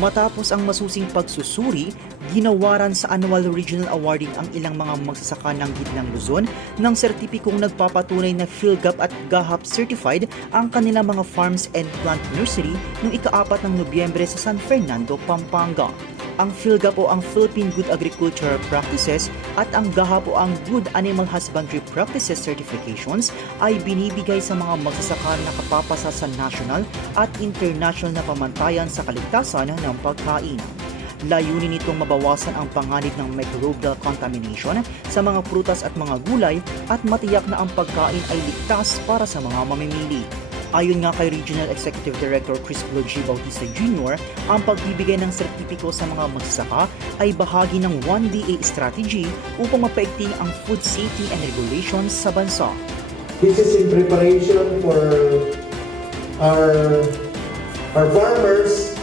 Matapos ang masusing pagsusuri, ginawaran sa annual regional awarding ang ilang mga magsasaka ng Gitnang Luzon ng sertipikong nagpapatunay na PhilGAP at GAHAP certified ang kanilang mga farms and plant nursery noong ika-4 ng Nobyembre sa San Fernando, Pampanga. Ang PhilGAP o ang Philippine Good Agricultural Practices at ang GAHAP o ang Good Animal Husbandry Practices certifications ay binibigay sa mga magsasaka na nakapapasa sa national at international na pamantayan sa kaligtasan ng pagkain. Layunin nitong mabawasan ang panganib ng microbial contamination sa mga prutas at mga gulay at matiyak na ang pagkain ay ligtas para sa mga mamimili. Ayon nga kay Regional Executive Director Crisplo G. Bautista Jr., ang pagbibigay ng sertipiko sa mga magsasaka ay bahagi ng 1DA strategy upang mapaigting ang food safety and regulations sa bansa. This is in preparation for our farmers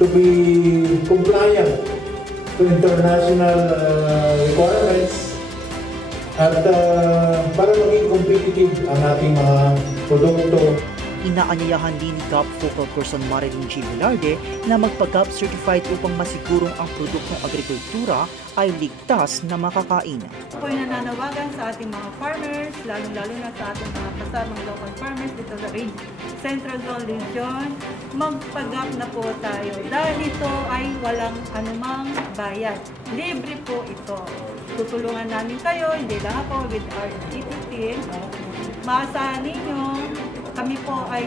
to be compliant to international requirements at para maging competitive ang ating mga produkto. Inaanyayahan din ni GAP Focal Person Marilyn G. Velarde na magpa-GAP certified upang masigurong ang produktong agrikultura ay ligtas na makakain. Ako'y nananawagan sa ating mga farmers, lalong-lalo na sa ating mga kasamang local farmers dito sa Central Zone Region, magpa-GAP na po tayo dahil ito ay walang anumang bayad. Libre po ito. Tutulungan namin kayo, hindi lang ako, with our team. Maasahan ninyo, kami po ay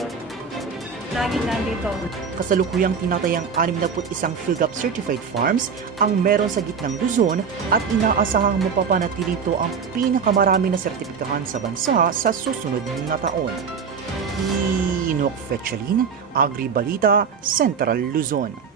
laging nandito. Kasalukuyang tinatayang 61 PhilGAP certified farms ang meron sa Gitnang Luzon at inaasahang mapapanatili ito ang pinakamarami na sertipikahan sa bansa sa susunod na taon. Enoch Fetchalin, Agri Balita, Central Luzon.